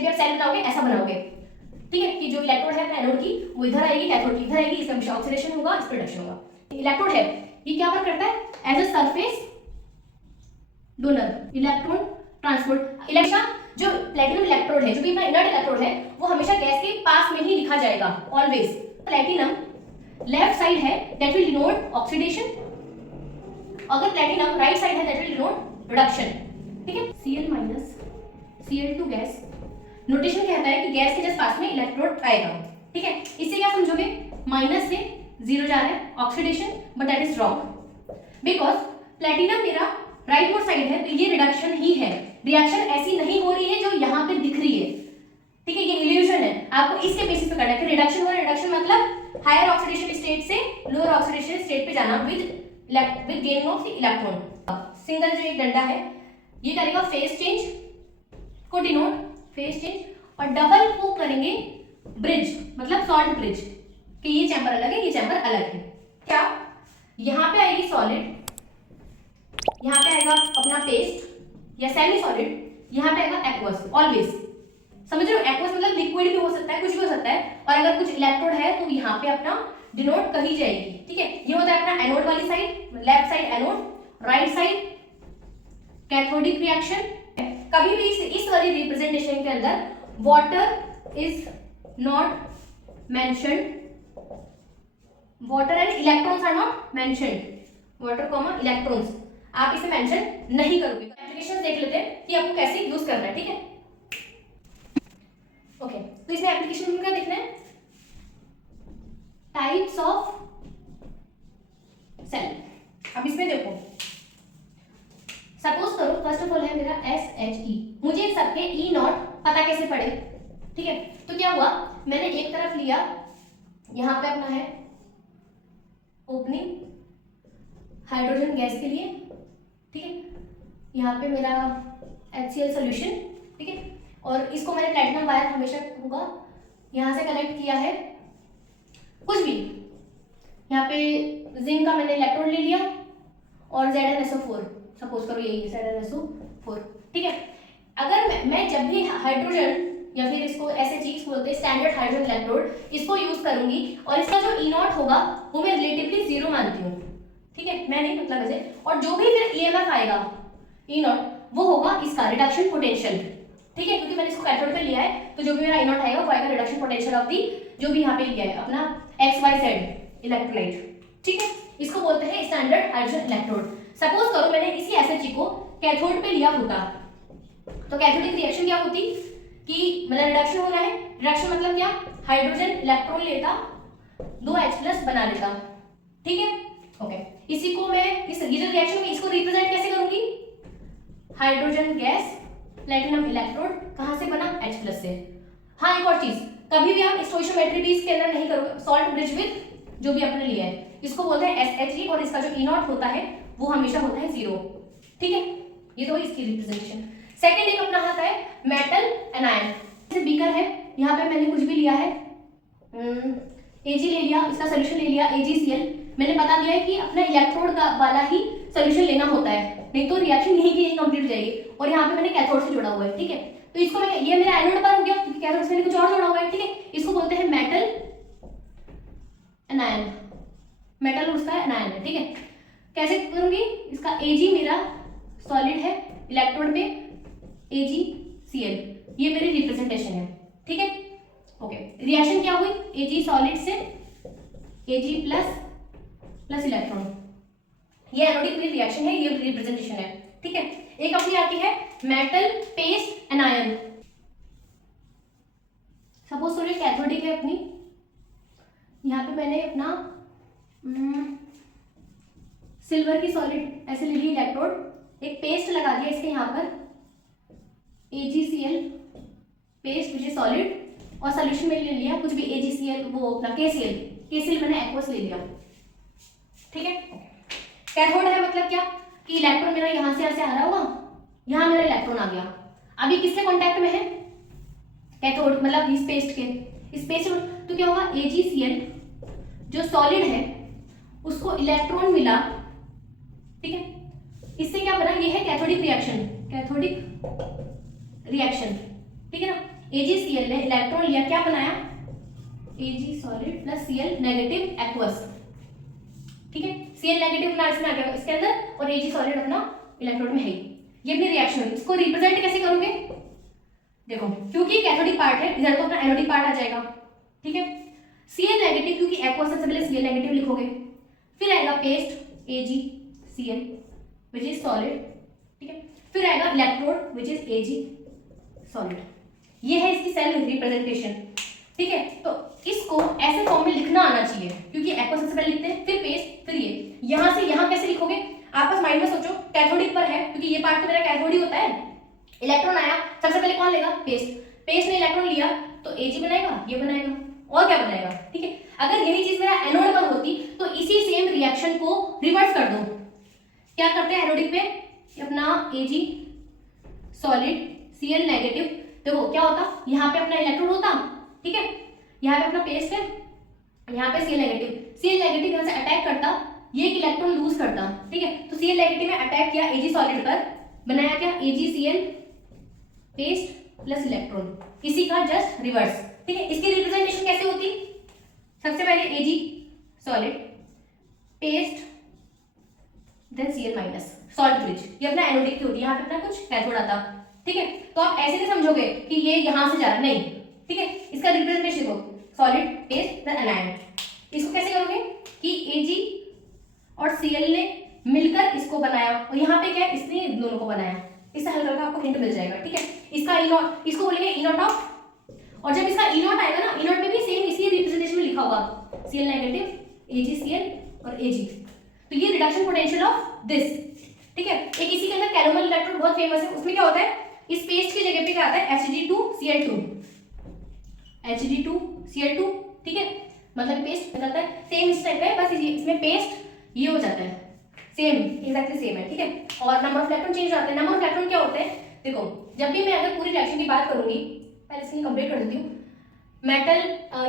जब भी आप सेल बनाओगे ऐसा बनाओगे, ठीक है, कि जो इलेक्ट्रोड है एनोड की वो इधर आएगी, कैथोड की इधर आएगी, इसका हमेशा ऑक्सीडेशन होगा, इस पर रिडक्शन होगा। इलेक्ट्रोड है ये क्या वर्क करता है as a surface donor, electron transport. Electron जो प्लेटिनम इलेक्ट्रोड है, जो कि इनर्ट इलेक्ट्रोड है, वो हमेशा गैस के पास में ही लिखा जाएगा ऑलवेज। प्लेटिनम लेफ्ट साइड है दैट विल डिनोट ऑक्सीडेशन, अगर प्लेटिनम राइट साइड है दैट विल डिनोट रिडक्शन, ठीक है। Cl- Cl2 गैस नोटेशन कहता है कि गैस के जस्ट पास में इलेक्ट्रोड आएगा, ठीक है। इससे क्या समझोगे, माइनस से जीरो जा रहा है oxidation, but that is wrong because platinum मेरा राइट मोस्ट साइड है, तो ये रिडक्शन ही है, रिएक्शन ऐसी नहीं हो रही है जो यहाँ पे दिख रही है, ठीक है। ये इल्यूजन है, आपको इसके बेसिस पे करना है कि रिडक्शन हो रहा है। रिडक्शन मतलब हायर ऑक्सीडेशन स्टेट से लोअर ऑक्सीडेशन स्टेट पे जाना with gaining of electron. Single जो एक डंडा है ये करेगा फेज चेंज को डिनोट, फेज चेंज, और डबल को करेंगे ब्रिज, मतलब सॉल्ट ब्रिज, कि ये चैम्बर अलग है, ये चैम्बर अलग है। क्या यहाँ पे आएगी सॉलिड, यहाँ पे आएगा अपना पेस्ट या सेमी सॉलिड, यहाँ पे आएगा एक्वस, ऑलवेज समझ रहे हो। एक्वस मतलब लिक्विड भी हो सकता है, कुछ भी हो सकता है, और अगर कुछ इलेक्ट्रोड है तो यहाँ पे अपना डिनोट कही जाएगी, ठीक है। ये होता है अपना एनोड वाली side, left side anode, right side cathodic reaction. कभी भी इस वाली रिप्रेजेंटेशन के अंदर water is not mentioned, water and electrons are not mentioned, water comma electrons आप इसे मेंशन नहीं करोगे। एप्लीकेशन देख लेते हैं कि आपको कैसे यूज करना है, ठीक है। ओके, तो इसमें एप्लीकेशन में क्या देखना है, टाइप्स ऑफ सेल। अब इसमें देखो, सपोज करो फर्स्ट ऑफ ऑल है मेरा SHE, मुझे सबके E नॉट पता कैसे पड़े, ठीक है। तो क्या हुआ, मैंने एक तरफ लिया, यहाँ पे अपना है ओपनिंग हाइड्रोजन गैस के लिए, ठीक है, यहाँ पे मेरा HCl सोल्यूशन, ठीक है, और इसको मैंने प्लैटिनम वायर हमेशा होगा यहाँ से कनेक्ट किया है, कुछ भी यहाँ पे जिंक का मैंने इलेक्ट्रोड ले लिया और ZnSO4, सपोज करो यही है ZnSO4, ठीक है। अगर मैं जब भी हाइड्रोजन या फिर इसको SHE बोलते हैं स्टैंडर्ड हाइड्रोजन इलेक्ट्रोड, इसको यूज करूंगी और इसका जो E नॉट होगा वो मैं रिलेटिवली जीरो मानती हूँ, ठीक है, मैं नहीं मतलब ऐसे, और जो भी फिर EMF आएगा E नॉट वो होगा इसका रिडक्शन पोटेंशियल, ठीक है, क्योंकि मैंने इसको कैथोड पे लिया है, तो जो भी मेरा E नॉट आएगा वो आएगा रिडक्शन पोटेंशियल ऑफ दी जो भी यहाँ पे लिया है अपना XYZ इलेक्ट्रोलाइट, ठीक है। इसको बोलते हैं स्टैंडर्ड हाइड्रोजन इलेक्ट्रोड। सपोज करो मैंने इसी SHE को कैथोड पे लिया होता, तो कैथोडिक रिएक्शन क्या होती कि मतलब रिडक्शन हो रहा है, रिडक्शन मतलब क्या, हाइड्रोजन इलेक्ट्रॉन लेता, 2 H+ बना लेता, ठीक है। ओके, इसी को मैं इस रिएक्शन में इसको रिप्रेजेंट कैसे करूंगी, हाइड्रोजन गैस प्लेटिनम इलेक्ट्रोड कहां से बना, H+ से। हाँ, एक और चीज, कभी भी आप स्टोइशियोमेट्री भी इसके अंदर नहीं करोगे, सॉल्ट ब्रिज विद जो भी आपने लिया है, इसको बोलते हैं SHE, और इसका जो E नॉट होता है वो हमेशा होता है 0, ठीक है। ये तो इसकी रिप्रेजेंटेशन। सेकंड एक अपना आता है मेटल एनायन, जैसे बीकर है, यहाँ पे मैंने कुछ भी लिया है, Ag ले लिया, इसका सोल्यूशन ले लिया AgCl, मैंने बता दिया है कि अपना इलेक्ट्रोड का वाला ही सोल्यूशन लेना होता है, नहीं तो रिएक्शन यहीं की यहीं कंप्लीट हो जाएगी, और यहाँ पे मैंने कैथोड से जोड़ा हुआ है, ठीक है। तो इसको मैं, ये मेरा एनोड पर हो गया क्योंकि कैथोड से मैंने कुछ और जोड़ा हुआ है, ठीक है। इसको बोलते हैं मेटल एनायन, मेटल उसका एनायन है, ठीक है। कैसे करूंगी, इसका Ag मेरा सॉलिड है, इलेक्ट्रोड पे AgCl, ये मेरी रिप्रेजेंटेशन है, ठीक है। ओके, रिएक्शन क्या हुई, Ag सॉलिड से Ag+ प्लस इलेक्ट्रॉन, ये एनोडिक रिएक्शन है, ये रिप्रेजेंटेशन है, ठीक है। एक अपनी आती है मेटल पेस्ट एनायन, सपोज करो कैथोडिक है अपनी, यहाँ पे मैंने अपना सिल्वर की सॉलिड ऐसे ले ली इलेक्ट्रोड, एक पेस्ट लगा दिया इसके यहाँ पर AgCl paste which is solid, और सोल्यूशन में ले लिया कुछ भी AgCl, वो अपना KCl मैंने एक्वस ले लिया, ठीक है। कैथोड है मतलब क्या कि इलेक्ट्रॉन मेरा यहाँ से आ रहा होगा, यहाँ मेरा इलेक्ट्रॉन आ गया, अभी किससे कांटेक्ट में है, कैथोड मतलब इस पेस्ट के, इस पेस्ट तो क्या होगा, AgCl जो सॉलिड है उसको इलेक्ट्रॉन मिला, ठीक है, इससे क्या बना, ये है कैथोडिक रिएक्शन, कैथोडिक रिएक्शन, ठीक है ना। AgCl ने इलेक्ट्रॉन लिया, क्या बनाया, Ag solid plus Cl negative aqueous, ठीक है, Cl नेगेटिव अपना इसमें आ गया इसके अंदर, और Ag सॉलिड अपना इलेक्ट्रोड में है। ये अपनी रिएक्शन हुई। इसको रिप्रेजेंट कैसे करोगे, देखो क्योंकि कैथोडिक पार्ट है, इधर तो अपना एनोडिक पार्ट आ जाएगा, ठीक है। Cl नेगेटिव क्योंकि एक्वस से पहले Cl नेगेटिव लिखोगे, फिर आएगा paste AgCl which is solid, ठीक है, फिर आएगा electrode which is Ag solid. ये है इसकी सेल रिप्रेजेंटेशन, ठीक है। तो इसको ऐसे फॉर्म में लिखना आना चाहिए, क्योंकि एक्वस से पहले लिखते हैं, फिर पेस्ट, फिर ये, यहां से यहां कैसे लिखोगे, आप बस माइंड में सोचो कैथोडिक पर है, क्योंकि ये पार्ट तो मेरा कैथोड ही होता है। इलेक्ट्रॉन आया, सबसे पहले कौन लेगा, पेस्ट, पेस्ट ने इलेक्ट्रॉन लिया तो Ag बनाएगा, ये बनाएगा, और क्या बनाएगा, ठीक है। अगर यही चीज मेरा एनोड पर होती तो इसी सेम रिएक्शन को रिवर्स कर दो। क्या करते हैं एनोडिक पे, अपना Ag सॉलिड Cl नेगेटिव, देखो क्या होता, यहाँ पे अपना इलेक्ट्रोड होता, ठीक है, यहाँ पे अपना पेस्ट है, यहाँ पे Cl नेगेटिव यहाँ से अटैक करता, ये एक इलेक्ट्रॉन लूज करता, ठीक है। तो Cl नेगेटिव में अटैक किया Ag सॉलिड पर, बनाया क्या, AgCl पेस्ट प्लस इलेक्ट्रॉन, इसी का जस्ट रिवर्स, ठीक है। इसकी रिप्रेजेंटेशन कैसे होती, सबसे पहले Ag solid paste then Cl minus salt bridge, ये अपना एनोडिक की होती है, यहाँ पे अपना कुछ कैथोड आता, ठीक है। तो आप ऐसे नहीं समझोगे कि ये यहां से जा रहा, नहीं, ठीक है। इसका रिप्रेजेंटेशन को सॉलिड पेस्ट देन एनायन, इसको कैसे करोगे कि Ag और Cl ने मिलकर इसको बनाया, और यहाँ पे क्या है, इसने दोनों को बनाया, इससे हल्का हल्का आपको हिंट मिल जाएगा, ठीक है। इसका ई नॉट, इसको बोलेंगे ई नॉट ऑफ, और जब इसका ई नॉट आएगा ना, ई नॉट में भी सेम इसी रिप्रेजेंटेशन में लिखा होगा, Cl नेगेटिव AgCl और Ag, तो ये रिडक्शन पोटेंशियल ऑफ दिस, ठीक है। एक इसी के अंदर कैलोमल इलेक्ट्रोड बहुत फेमस है, उसमें क्या होता है, इस पेस्ट की जगह पे क्या आता है, Hg2Cl2, ठीक है, मतलब पेस्ट निकलता है, सेम इस टाइप का है, बस इसमें पेस्ट ये हो जाता है, सेम एग्जैक्टली सेम है, ठीक है। और नंबर ऑफ इलेक्ट्रॉन चेंज हो जाते हैं। नंबर ऑफ इलेक्ट्रॉन क्या होते हैं, देखो जब भी मैं अगर पूरी रिएक्शन की बात करूंगी, पहले इसकी कंप्लीट कर देती हूँ। मेटल,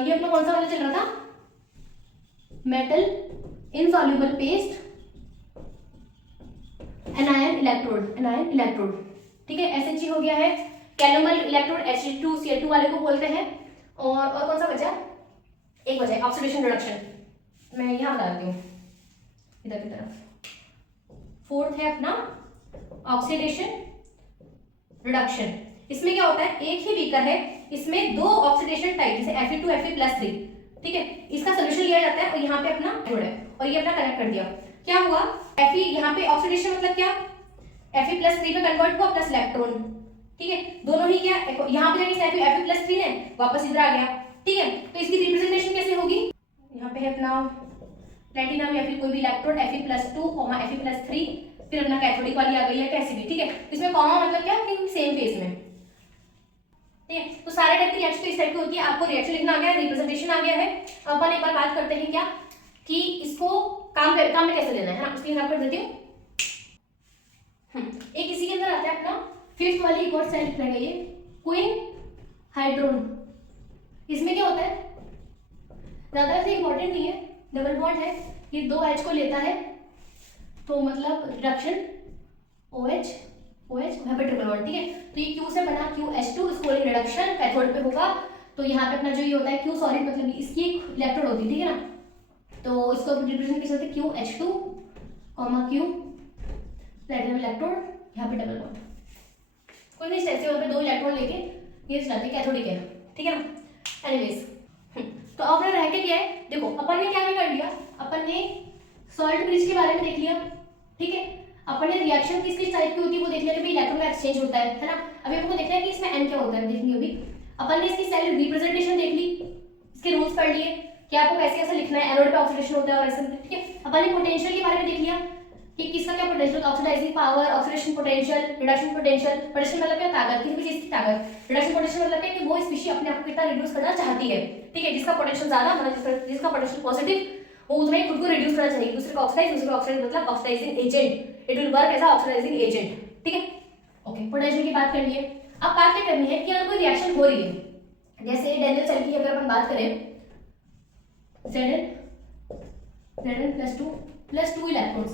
ये अपना कौन सा वाला चल रहा था, metal insoluble paste anion electrode, ठीक है, SHG हो गया है। कैलोमल इलेक्ट्रोड Hg2Cl2 वाले को बोलते हैं। और कौन सा बचा, एक बचा है ऑक्सीडेशन रिडक्शन, मैं यहाँ बता देती हूँ इधर की तरफ। फोर्थ है अपना ऑक्सीडेशन रिडक्शन। इसमें क्या होता है, एक ही बीकर है, इसमें दो ऑक्सीडेशन टाइप जैसे Fe2Fe+3, ठीक है, इसका सोल्यूशन लिया जाता है और यहाँ पे अपना जोड़ है और ये अपना कनेक्ट कर दिया। क्या हुआ, Fe यहाँ पे ऑक्सीडेशन मतलब क्या, Fe+3 में कन्वर्ट हुआ प्लस इलेक्ट्रॉन, ठीक है, दोनों ही क्या, यहाँ पे जाके Fe+3 है, वापस इधर आ गया, ठीक है। तो इसकी रिप्रेजेंटेशन कैसे होगी, यहाँ पे है अपना प्लैटिनम या फिर कोई भी इलेक्ट्रोड Fe+2, Fe+3, फिर अपना कैथोडिक वाली आ गई है कैसी भी, ठीक है। इसमें कॉमा मतलब क्या कि सेम फेज में, ठीक है। तो सारे टाइप की रिएक्शन तो इस टाइप की होती है। आपको रिएक्शन लिखना आ गया है, रिप्रेजेंटेशन आ गया है। अपन एक बार बात करते हैं क्या कि इसको काम में कैसे लेना है ना, उसकी हिसाब कर देती हूँ। एक इसी के अंदर आता है अपना फिफ्थ वाली एक और सेल लिखना है, ये क्वीन हाइड्रोन। इसमें क्या होता है, ज्यादा ऐसे इंपॉर्टेंट नहीं है, डबल बॉन्ड है, ये दो H को लेता है, तो मतलब रिडक्शन OH वहाँ पे ट्रिपल बॉन्ड, ठीक है। तो ये Q से बना QH2, इसको रिडक्शन कैथोड पे होगा, तो यहाँ पे अपना जो ये होता है Q सॉलिड, मतलब इसकी एक इलेक्ट्रोड होती है, ठीक है ना, तो इसको रिप्रेजेंट कैसे होते हैं, QH2, Q प्लैटिनम इलेक्ट्रोड, यहाँ पे डबल बॉन्ड, कोई नहीं ऐसे वहाँ पे दो इलेक्ट्रॉन लेके ये चलाते हैं, कैथोडिक है, ठीक है ना। एनीवेज, तो अब रह के क्या है, देखो अपन ने क्या कर लिया, अपन ने सॉल्ट ब्रिज के बारे में देख लिया, ठीक है। अपन ने रिएक्शन किस टाइप की होती है वो देख लिया कि भाई इलेक्ट्रॉन का एक्सचेंज होता है ना। अभी आपको देखना है कि इसमें N क्या होता है, देखेंगे अभी। अपन ने इसकी सेल रिप्रेजेंटेशन देख ली, इसके रूल्स पढ़ लिए कि आपको कैसे कैसे लिखना है, एनोड पे ऑक्सीडेशन होता है और ऐसे, ठीक है। अपन ने पोटेंशियल के बारे में देख लिया कि किसका क्या potential, oxidising power, oxidation potential, reduction potential. Potential मतलब क्या, ताकत, किसी भी चीज की ताकत। रिडक्शन पोटेंशियल मतलब क्या कि वो स्पीशीज अपने आप को कितना रिड्यूस करना चाहती है, ठीक है। जिसका पोटेंशियल ज्यादा, मतलब जिसका पोटेंशियल पॉजिटिव, वो उतना ही खुद को रिड्यूस करना चाहिए, दूसरे को ऑक्सीडाइज मतलब oxidising agent, it will work as a oxidising agent, ठीक है। ओके, पोटेंशियल की बात कर लिए। अब बात क्या करनी है कि अगर कोई रिएक्शन हो रही है, जैसे डैनियल सेल की अगर अपन बात करें, Zn+2 प्लस 2 इलेक्ट्रॉन्स,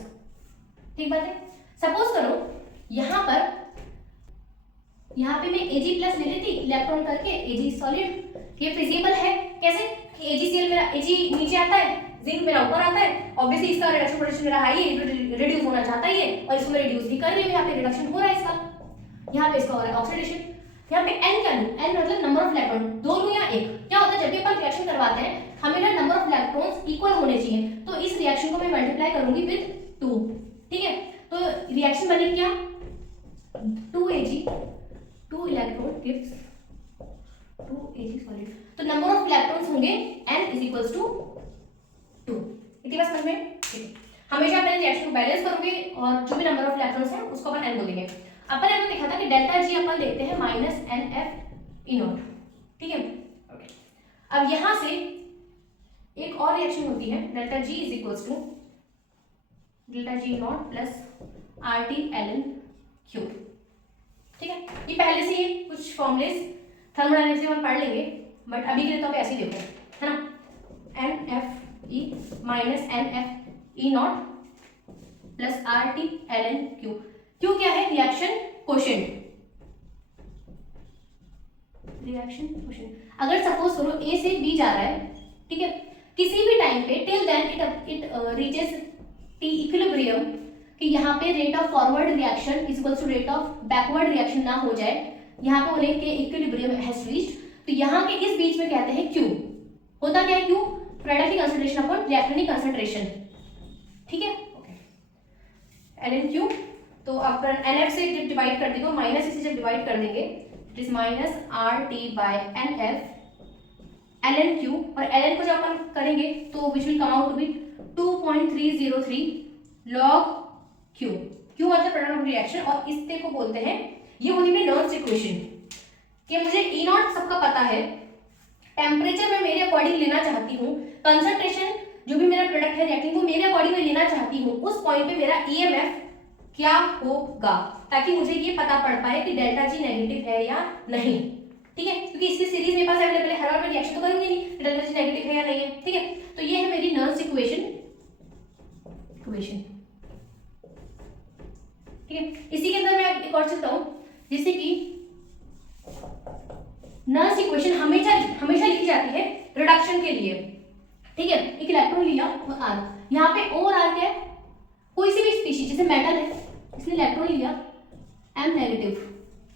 ठीक बात है। सपोज करो यहाँ पर यहाँ पे मैं Ag प्लस ले लेती इलेक्ट्रॉन करके, Ag सॉलिड, ये फिजिबल है। कैसे? AgCl मेरा Ag नीचे आता है, जिंक मेरा ऊपर आता है, ऑब्वियसली इसका रिडक्शन पोटेंशियल मेरा हाई है, रिड्यूस होना चाहता ही है और इसको मैं रिड्यूस भी कर रही हूँ, यहाँ पे रिडक्शन हो रहा है इसका, यहाँ पे इसका हो रहा है ऑक्सीडेशन। यहाँ पे n क्या लूं? n मतलब नंबर ऑफ इलेक्ट्रॉन, दो लूं या एक? क्या होता है जब भी अपन रिएक्शन करवाते हैं हमें ना नंबर ऑफ इलेक्ट्रॉन्स इक्वल होने चाहिए, तो इस रिएक्शन को मैं मल्टीप्लाई करूंगी विद 2, ठीक है। तो रिएक्शन बनेगी क्या? 2Ag, 2 electron gives 2Ag solid, तो नंबर ऑफ इलेक्ट्रॉन्स होंगे n इज इक्वल्स टू 2। इतनी बात समझ में? ठीक है। हमेशा अपन रिएक्शन को बैलेंस करोगे और जो भी नंबर ऑफ इलेक्ट्रॉन्स है उसको अपन n बोलेंगे। अपन ने देखा था कि डेल्टा G अपन देखते हैं माइनस NF E नॉट, ठीक है। ओके, अब यहां से एक और रिएक्शन होती है, delta G is equals to delta G nought plus RT ln Q, ठीक है। ये पहले से ही कुछ फॉर्मूलेस थर्मोडायनेमिक्स में हम पढ़ लेंगे, बट अभी के लिए तो आप ऐसे ही देखो, है ना। NFE minus NF E not plus RT ln Q। Q क्या है? Reaction quotient, reaction quotient. अगर सपोज करो A से B जा रहा है, ठीक है, किसी भी टाइम पे till then it reaches T equilibrium, कि यहाँ पे rate of forward reaction is equals to rate of backward reaction ना हो जाए, यहाँ पे होने के इक्विलिब्रियम हैज रीच्ड, तो यहाँ के इस बीच में कहते हैं Q। होता क्या है Q? प्रोडक्ट की कंसंट्रेशन अपॉन रिएक्टेंट की कंसंट्रेशन, ठीक है। ln Q, तो आप NF से जब डिवाइड कर देंगे, माइनस इसे जब डिवाइड कर देंगे, it is minus RT by NF ln Q, और ln को जब अपन करेंगे तो which will come out to be 2.303 log Q। Q मतलब प्रोडक्ट ऑफ रिएक्शन, और इससे को बोलते हैं, ये होनी मेरी नॉन इक्वेशन, कि मुझे E नॉट सबका पता है, टेम्परेचर मैं मेरे अकॉर्डिंग लेना चाहती हूँ, कंसंट्रेशन जो भी मेरा प्रोडक्ट है रिएक्टिंग वो मेरे अकॉर्डिंग मैं लेना चाहती हूँ, उस पॉइंट पे मेरा EMF क्या होगा, ताकि मुझे ये पता पड़ पाए कि डेल्टा G नेगेटिव है या नहीं, ठीक है। क्योंकि इसकी सीरीज मेरे पास अवेलेबल है, हर बार मैं रिएक्शन तो करूंगी नहीं डेल्टा G नेगेटिव है या नहीं है, ठीक है। तो ये है मेरी नर्स इक्वेशन, ठीक है। इसी के अंदर मैं एक और चलता हूं, जैसे कि नर्स इक्वेशन हमेशा लिखी जाती है रिडक्शन के लिए, ठीक है। एक इलेक्ट्रॉन लिया और R, यहाँ पे O और R क्या है? कोई सी भी स्पीशीज, जैसे मेटल है, इसने इलेक्ट्रॉन लिया M नेगेटिव,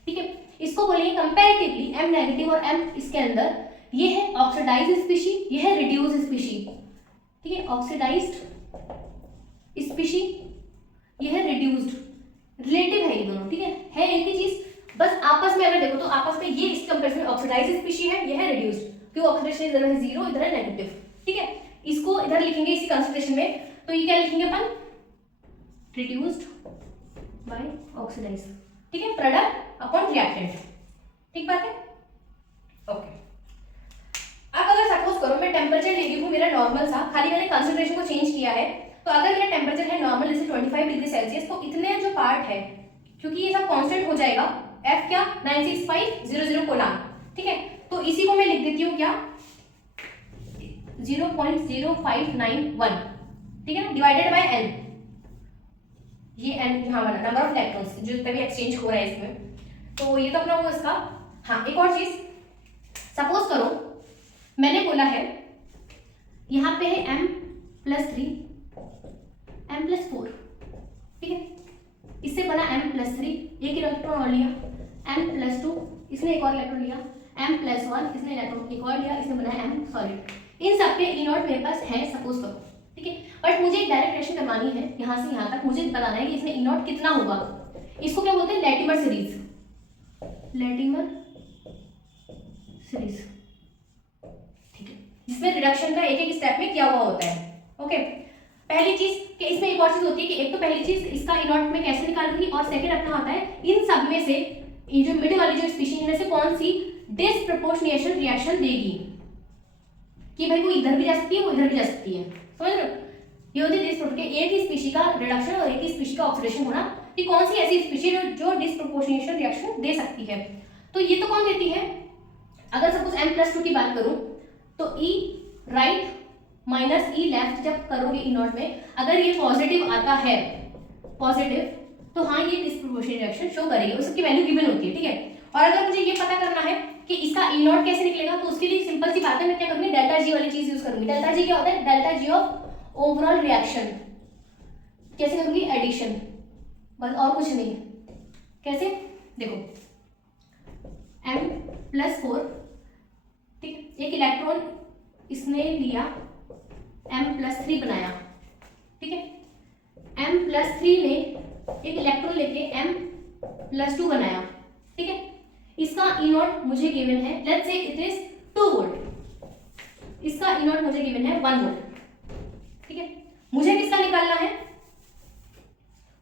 ठीक है, इसको बोलेंगे कंपैरेटिवली M नेगेटिव, और M इसके अंदर ये है ऑक्सीडाइज्ड स्पीशी, ये है रिड्यूस्ड स्पीशी, ठीक है। ऑक्सीडाइज्ड स्पीशी, ये है रिड्यूस्ड, रिलेटिव है ये दोनों, ठीक है एक ही चीज, बस आपस में अगर देखो तो आपस में ये इस कंपैरिजन में ऑक्सीडाइज्ड स्पीशी है, ये है रिड्यूस्ड, क्योंकि ऑक्सीडेशन इधर है 0, इधर है नेगेटिव, ठीक है। इसको इधर लिखेंगे इसी कंसंट्रेशन में, तो ये क्या लिखेंगे अपन? रिड्यूस्ड बाय ऑक्सीडाइज्ड, ठीक है, प्रोडक्ट अपॉन रिएक्टेंट, ठीक बात है, ओके। अब अगर सपोज करो मैं टेम्परेचर ले रही हूँ मेरा नॉर्मल सा, खाली मैंने कंसंट्रेशन को चेंज किया है, तो अगर मेरा टेम्परेचर है नॉर्मल जैसे 25 डिग्री सेल्सियस, तो इतने जो पार्ट है, क्योंकि ये सब कांस्टेंट हो जाएगा, F क्या 96500 कोलाम, ठीक है। तो इसी को मैं लिख देती हूँ क्या 0.0591, ठीक है ना, डिवाइडेड बाय N, ये N यहाँ वाला नंबर ऑफ इलेक्ट्रॉन्स जो तभी एक्सचेंज हो रहा है इसमें, तो ये तो अपना वो इसका। हाँ, एक और चीज, सपोज करो मैंने बोला है यहाँ पे है M+3 M+4, ठीक है, इससे बना M+3, एक इलेक्ट्रॉन और लिया, M+2 इसने एक और इलेक्ट्रॉन लिया, M+1 इसने इलेक्ट्रॉन एक और लिया, इसने बनाया M सॉलिड। इन सब पे E नॉट मेरे पास है सपोज करो, ठीक है, बट मुझे एक डायरेक्ट रिएक्शन करवानी है यहाँ से यहाँ तक, मुझे बताना है कि इसमें E नॉट कितना होगा। इसको क्या बोलते हैं? लैटिमर सीरीज, लैटिमर सीरीज, ठीक है, जिसमें रिडक्शन का एक एक स्टेप में क्या हुआ होता है, ओके। पहली चीज कि इसमें एक और चीज होती है कि एक तो पहली चीज इसका E नॉट में कैसे निकालूंगी, और सेकंड अपना होता है इन सब में से ये जो मिड वाली जो स्पीशीज में से कौन सी डिसप्रोपोर्शनेशन रिएक्शन देगी, कि भाई वो इधर भी जा सकती है वो इधर भी जा सकती है, समझ रहे हो। ये होती है डिसप्रोपोर्शनेशन, एक ही स्पीशी का रिडक्शन और एक ही स्पीशी का ऑक्सीडेशन होना, कि कौन सी ऐसी स्पीशी जो डिसप्रोपोर्शनेशन रिएक्शन दे सकती है। तो ये तो कौन देती है? अगर सपोज M+2 की बात करूं तो E right minus E left जब करोगे E नॉट में, अगर ये पॉजिटिव आता है, पॉजिटिव, तो हाँ ये डिसप्रोपोर्शनेट रिएक्शन शो करेगी, उसकी वैल्यू गिवन होती है, ठीक है। और अगर मुझे ये पता करना है कि इसका ई नॉट कैसे निकलेगा, तो उसके लिए सिंपल सी बात है, मैं क्या करूंगी, डेल्टा जी वाली चीज यूज करूंगी। डेल्टा जी क्या होता है, delta G of overall reaction. कैसे करूंगी, एडिशन, बस और कुछ नहीं। कैसे, देखो m+4, ठीक, एक इलेक्ट्रॉन इसने लिया, m+3 बनाया, ठीक है, m+3 ने एक इलेक्ट्रॉन लेके m+2 बनाया, ठीक है। इसका ई नॉट मुझे गिवन है, let's say it is 2 volt, इसका ई नॉट मुझे गिवन है 1 वोल्ट, ठीक है। मुझे किसका निकालना है,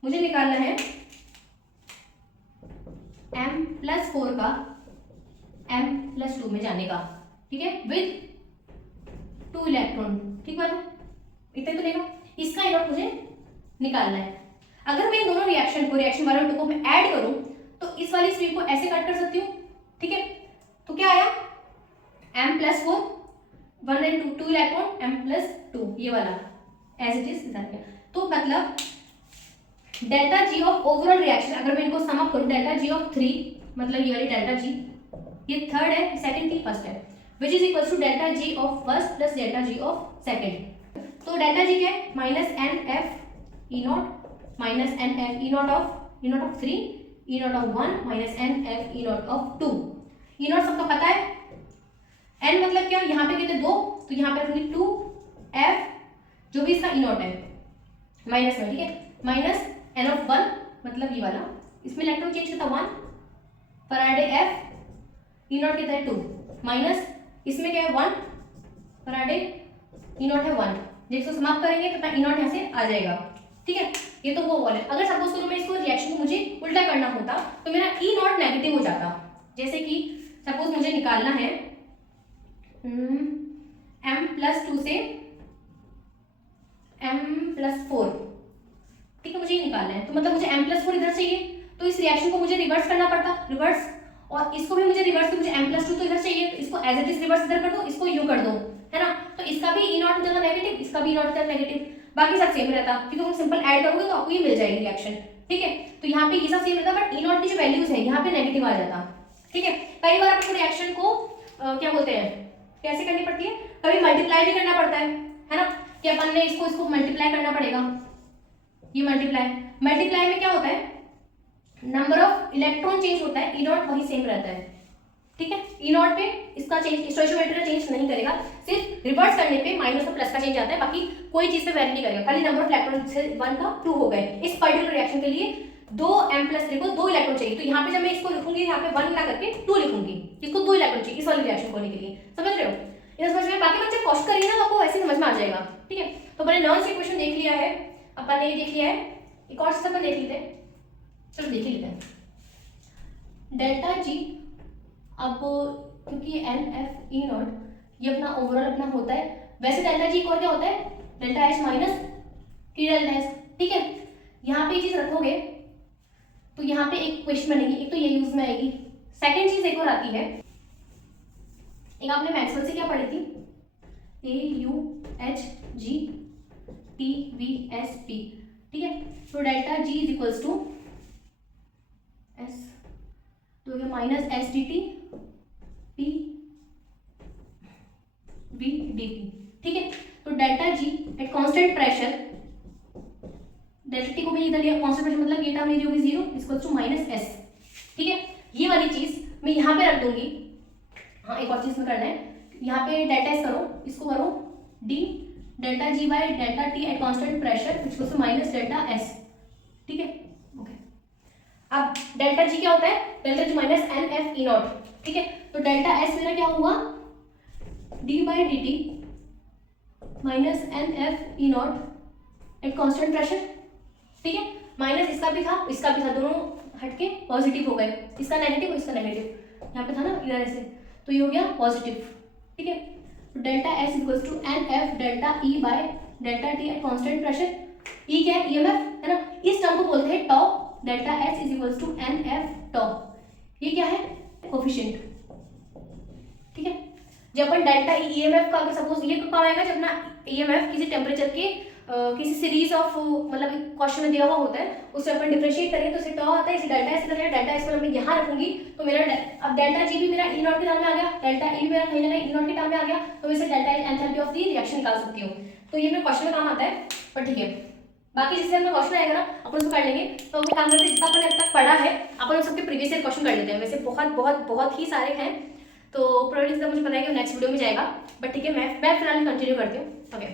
मुझे निकालना है m+4 का m+2 में जाने का, ठीक है, विद 2 इलेक्ट्रॉन, ठीक बात है, इतने तो लेगा। इसका ई नॉट मुझे निकालना है। अगर मैं दोनों रिएक्शन को, रिएक्शन 1 और 2 को मैं ऐड करूं तो इस वाली स्ट्रीम को ऐसे कट कर सकती हूँ, ठीक है। तो क्या आया, m+4 1 and 2 इलेक्ट्रॉन m+2, ये वाला एज इट इज इधर गया। तो मतलब delta G of overall reaction, अगर मैं इनको सम अप करूं, डेल्टा जी ऑफ 3 मतलब ये वाली डेल्टा जी, ये थर्ड है, सेकंड थी, फर्स्ट है, which is equal to delta G of first plus delta G of second. तो डेल्टा जी क्या है, -nf E naught minus nf E naught of 3 E naught of 1 minus nf E naught of 2। E naught सबका पता है, n मतलब क्या, यहाँ पे कितने 2, तो यहाँ पे रखूंगी 2f जो भी इसका ई नॉट है माइनस में, ठीक है, माइनस n ऑफ 1 मतलब ये वाला, इसमें इलेक्ट्रॉन चेंज कितना 1 फराडे f ई नॉट कितना है 2 माइनस इसमें क्या है 1 फराडे ई नॉट है 1, जब इसको समाप्त करेंगे तो अपना ई नॉट यहाँ से आ जाएगा, ठीक है। ये तो वो वाला है। अगर सपोज करो मैं इसको रिएक्शन को मुझे उल्टा करना होता तो मेरा ई नॉट नेगेटिव हो जाता। जैसे कि सपोज मुझे निकालना है m+2 से m+4, ठीक है, मुझे ये निकालना है, तो मतलब मुझे m+4 इधर चाहिए, तो इस रिएक्शन को मुझे रिवर्स करना पड़ता, रिवर्स, और इसको भी मुझे रिवर्स, तो मुझे m+2 तो इधर चाहिए, तो इसको एज इट इज रिवर्स इधर कर दो, इसको यू कर दो, है ना। तो इसका भी ई नॉट हो जाएगा नेगेटिव, इसका भी ई नॉट हो जाएगा नेगेटिव, बाकी सब सेम रहता, क्योंकि तुम सिंपल ऐड करोगे तो आपको ये मिल जाएगी रिएक्शन, ठीक है। तो यहाँ पे ये सब सेम रहता, बट ई नॉट की जो वैल्यूज है यहाँ पे नेगेटिव आ जाता, ठीक है। कई बार आपको रिएक्शन को क्या बोलते हैं, कैसे करनी पड़ती है, कभी मल्टीप्लाई भी करना पड़ता है ना, कि अपन ने इसको मल्टीप्लाई करना पड़ेगा, ये मल्टीप्लाई में क्या होता है, नंबर ऑफ इलेक्ट्रॉन चेंज होता है, ई नॉट वही सेम रहता है, ठीक है। ई नॉट पे इसका चेंज, स्टोइचियोमेट्री चेंज नहीं करेगा, सिर्फ रिवर्स करने पे माइनस और प्लस का चेंज आता है, बाकी कोई चीज पे वैरी नहीं करेगा, खाली नंबर ऑफ इलेक्ट्रॉन से 1 का 2 हो गए। इस पर्टिकुलर रिएक्शन के लिए 2 m+3 को 2 इलेक्ट्रॉन चाहिए, तो यहाँ पे जब मैं इसको लिखूंगी यहाँ पे 1 ना करके 2 लिखूंगी, इसको 2 इलेक्ट्रॉन चाहिए इस वाली रिएक्शन होने के लिए, समझ रहे हो, ये समझ में। बाकी बच्चे कॉस्ट करिए ना, आपको वैसे समझ में आ जाएगा, ठीक है। तो मैंने नॉन से क्वेश्चन देख लिया है, अपन ने ये देख लिया है, एक और सब देख लेते हैं, चलो देख लेते हैं। डेल्टा जी, अब क्योंकि nf ई नॉट ये अपना ओवरऑल अपना होता है, वैसे डेल्टा जी और क्या होता है, delta H minus T delta H, ठीक है। यहाँ पे ये चीज रखोगे तो यहाँ पे एक क्वेश्चन बनेगी, एक तो ये यूज में आएगी, सेकंड चीज एक और आती है, एक आपने मैक्सवेल से क्या पढ़ी थी, AUHGTVSP, ठीक है। तो delta G is equals to S, तो ये माइनस SDT PVDT, ठीक है। तो delta G at constant pressure, delta T को मैं इधर लिया, कांस्टेंट प्रेशर मतलब ये टर्म मेरी होगी 0 इक्वल्स टू -s, ठीक है। ये वाली चीज मैं यहाँ पे रख दूंगी। हाँ, एक और चीज में करना है, यहाँ पे डेल्टा एस करो, इसको करो d delta G by delta T at constant pressure equals to minus delta S, ठीक है, ओके। अब डेल्टा जी क्या होता है, delta G minus nf E naught, ठीक है। तो डेल्टा एस मेरा क्या हुआ, d by dt minus nf E naught at constant pressure, ठीक है। माइनस इसका भी था, इसका भी था, दोनों हटके पॉजिटिव हो गए, इसका नेगेटिव और इसका नेगेटिव, यहाँ पे था ना इधर ऐसे, तो ये हो गया पॉजिटिव, ठीक है। तो delta S equals to nf delta E by delta T at constant pressure, E क्या है, EMF है ना, इस टर्म को बोलते हैं tau, delta S is equals to nf tau, ये क्या है, कोफिशिएंट, ठीक है। जब अपन डेल्टा EMF का, सपोज ये कब आएगा, जब ना EMF किसी टेम्परेचर के किसी सीरीज ऑफ मतलब क्वेश्चन में दिया हुआ होता है, उससे अपन डिफरेंशिएट करेंगे तो इसे टॉ आता है, इसे डेल्टा एस करेंगे, डेल्टा एस को मैं यहाँ रखूंगी तो मेरा अब डेल्टा जी भी मेरा ई नॉट के टर्म में आ गया, डेल्टा ई भी मेरा कहीं ना कहीं ई नॉट के टर्म में आ गया, तो मैं इसे delta enthalpy of the reaction निकाल सकती हूँ। तो ये मेरे क्वेश्चन में काम आता है, पर ठीक है बाकी जिससे हमें क्वेश्चन आएगा ना अपन उसको कर लेंगे। तो अभी काम करते जितना अपन अब तक पढ़ा है अपन उन सबके प्रीवियस ईयर क्वेश्चन कर लेते हैं। वैसे बहुत बहुत बहुत ही सारे हैं, तो प्रोबेबिलिटी मुझे पता है कि नेक्स्ट वीडियो में जाएगा, बट ठीक है मैं फिलहाल कंटिन्यू करती हूँ। ओके